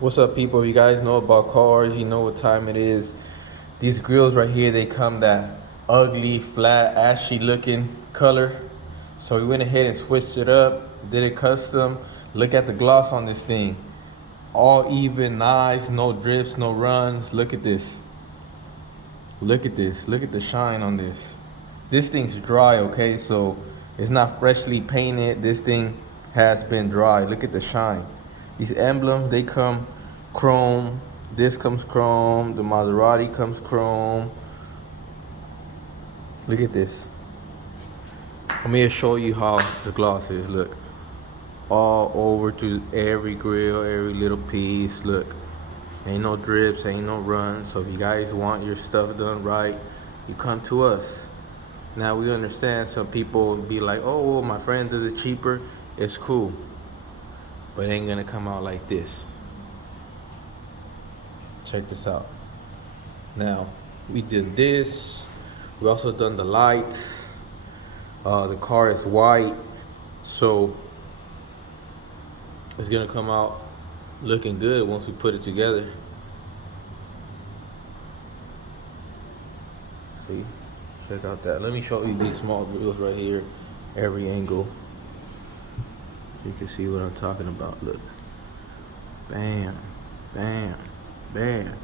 What's up, people? You guys know about cars, you know what time it is. These grills right here, they come that ugly, flat, ashy looking color. So we went ahead and switched it up, did it custom. Look at the gloss on this thing. All even, nice, no drifts, no runs. Look at this. Look at this. Look at the shine on this. This thing's dry, okay? So it's not freshly painted. This thing has been dry. Look at the shine. These emblems, they come chrome. This comes chrome. The Maserati comes chrome. Look at this. Let me show you how the gloss is. Look. All over to every grill, every little piece. Look. Ain't no drips, ain't no runs. So if you guys want your stuff done right, you come to us. Now we understand some people be like, oh, well, my friend does it cheaper. It's cool. But it ain't gonna come out like this. Check this out. Now, we did this. We also done the lights. The car is white. So it's gonna come out looking good once we put it together. See? Check out that. Let me show you these small grills right here. Every angle. You can see what I'm talking about. Look. Bam. Bam. Bam.